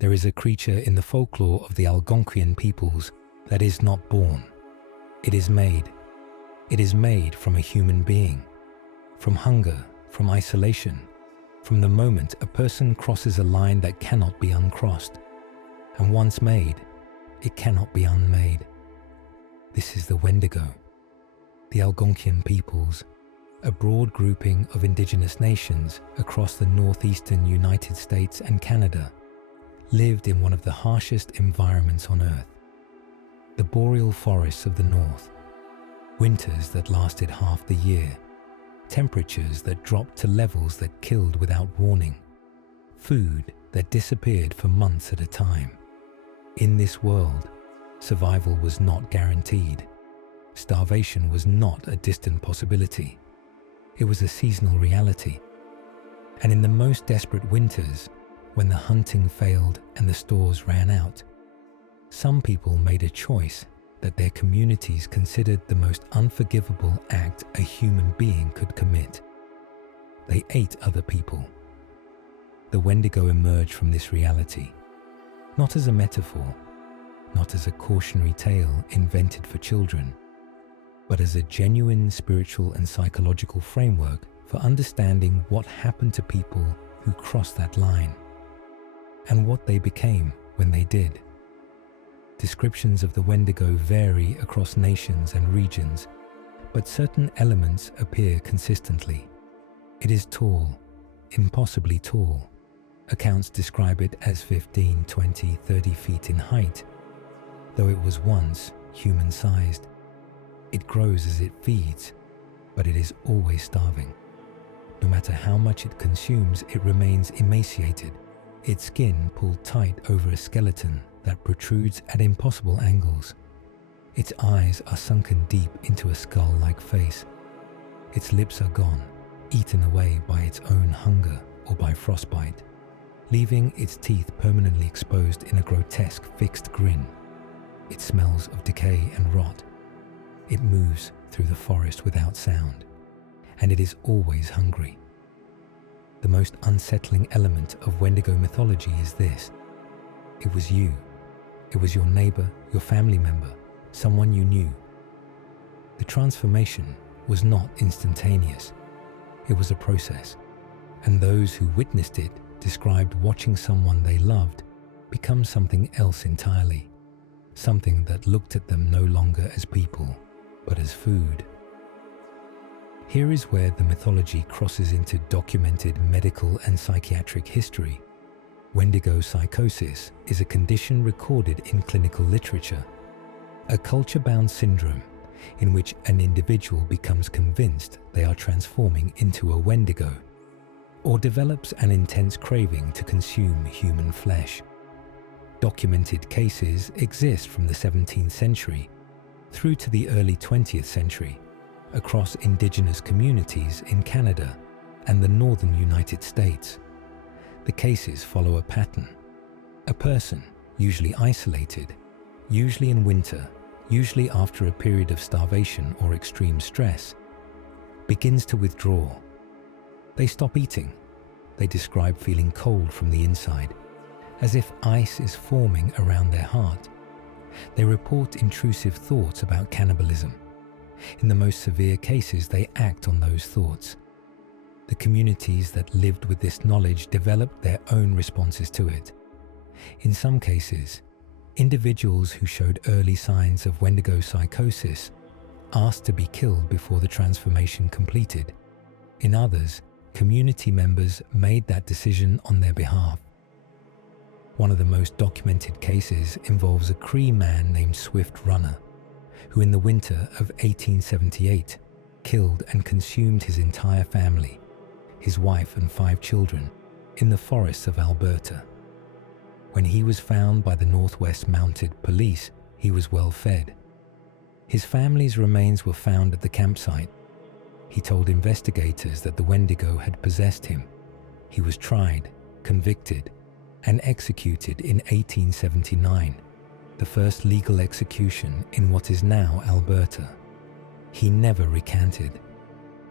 There is a creature in the folklore of the Algonquian peoples that is not born. It is made. It is made from a human being, from hunger, from isolation, from the moment a person crosses a line that cannot be uncrossed. And once made, it cannot be unmade. This is the Wendigo. The Algonquian peoples, a broad grouping of indigenous nations across the northeastern United States and Canada, lived in one of the harshest environments on Earth. The boreal forests of the north, winters that lasted half the year, temperatures that dropped to levels that killed without warning, food that disappeared for months at a time. In this world, survival was not guaranteed. Starvation was not a distant possibility. It was a seasonal reality. And in the most desperate winters, when the hunting failed and the stores ran out, some people made a choice that their communities considered the most unforgivable act a human being could commit. They ate other people. The Wendigo emerged from this reality, not as a metaphor, not as a cautionary tale invented for children, but as a genuine spiritual and psychological framework for understanding what happened to people who crossed that line, and what they became when they did. Descriptions of the Wendigo vary across nations and regions, but certain elements appear consistently. It is tall, impossibly tall. Accounts describe it as 15, 20, 30 feet in height, though it was once human-sized. It grows as it feeds, but it is always starving. No matter how much it consumes, it remains emaciated, its skin pulled tight over a skeleton that protrudes at impossible angles. Its eyes are sunken deep into a skull-like face. Its lips are gone, eaten away by its own hunger or by frostbite, leaving its teeth permanently exposed in a grotesque fixed grin. It smells of decay and rot. It moves through the forest without sound, and it is always hungry. The most unsettling element of Wendigo mythology is this: it was you. It was your neighbor, your family member, someone you knew. The transformation was not instantaneous. It was a process, and those who witnessed it described watching someone they loved become something else entirely, something that looked at them no longer as people, but as food. Here is where the mythology crosses into documented medical and psychiatric history. Wendigo psychosis is a condition recorded in clinical literature, a culture-bound syndrome in which an individual becomes convinced they are transforming into a Wendigo, or develops an intense craving to consume human flesh. Documented cases exist from the 17th century through to the early 20th century across indigenous communities in Canada and the northern United States. The cases follow a pattern. A person, usually isolated, usually in winter, usually after a period of starvation or extreme stress, begins to withdraw. They stop eating. They describe feeling cold from the inside, as if ice is forming around their heart. They report intrusive thoughts about cannibalism. In the most severe cases, they act on those thoughts. The communities that lived with this knowledge developed their own responses to it. In some cases, individuals who showed early signs of Wendigo psychosis asked to be killed before the transformation completed. In others, community members made that decision on their behalf. One of the most documented cases involves a Cree man named Swift Runner, who in the winter of 1878 killed and consumed his entire family, his wife and 5 children, in the forests of Alberta. When he was found by the Northwest Mounted Police, he was well fed. His family's remains were found at the campsite. He told investigators that the Wendigo had possessed him. He was tried, convicted, and executed in 1879, the first legal execution in what is now Alberta. He never recanted.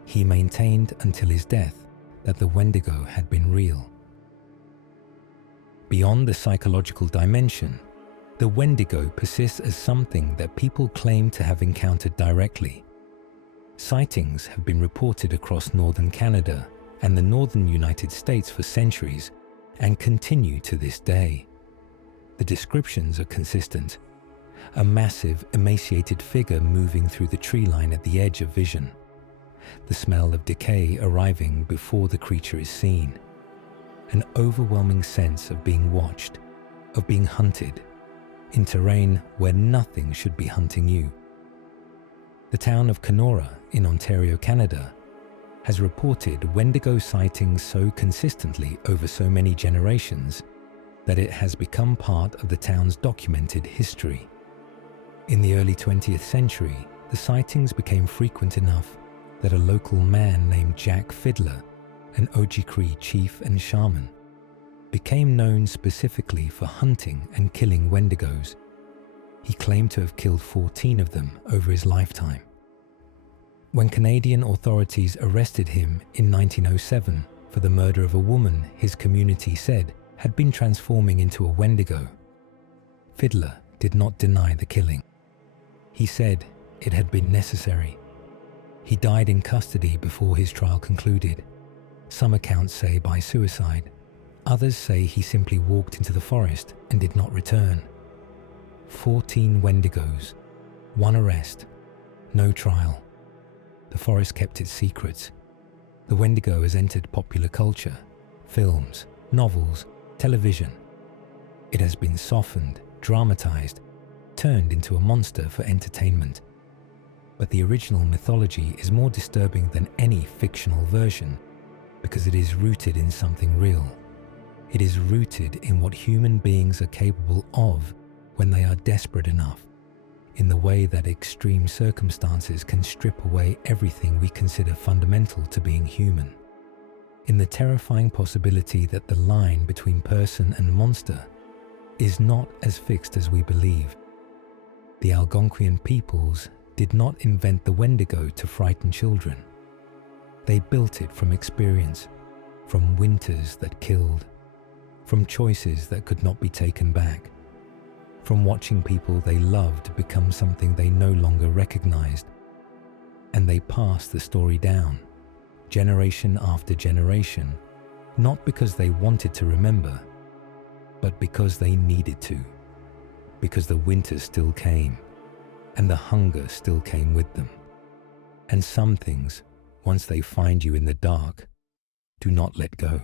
He maintained until his death that the Wendigo had been real. Beyond the psychological dimension, the Wendigo persists as something that people claim to have encountered directly. Sightings have been reported across northern Canada and the northern United States for centuries and continue to this day. The descriptions are consistent. A massive, emaciated figure moving through the tree line at the edge of vision. The smell of decay arriving before the creature is seen. An overwhelming sense of being watched, of being hunted, in terrain where nothing should be hunting you. The town of Kenora in Ontario, Canada, has reported Wendigo sightings so consistently over so many generations that it has become part of the town's documented history. In the early 20th century, the sightings became frequent enough that a local man named Jack Fiddler, an Ojibwe chief and shaman, became known specifically for hunting and killing Wendigos. He claimed to have killed 14 of them over his lifetime. When Canadian authorities arrested him in 1907 for the murder of a woman his community said had been transforming into a Wendigo, Fiddler did not deny the killing. He said it had been necessary. He died in custody before his trial concluded. Some accounts say by suicide. Others say he simply walked into the forest and did not return. 14 Wendigos, 1 arrest, no trial. The forest kept its secrets. The Wendigo has entered popular culture, films, novels, television. It has been softened, dramatized, turned into a monster for entertainment. But the original mythology is more disturbing than any fictional version because it is rooted in something real. It is rooted in what human beings are capable of when they are desperate enough, in the way that extreme circumstances can strip away everything we consider fundamental to being human. In the terrifying possibility that the line between person and monster is not as fixed as we believe. The Algonquian peoples did not invent the Wendigo to frighten children. They built it from experience, from winters that killed, from choices that could not be taken back, from watching people they loved become something they no longer recognized. And they passed the story down, generation after generation, not because they wanted to remember, but because they needed to, because the winters still came, and the hunger still came with them. And some things, once they find you in the dark, do not let go.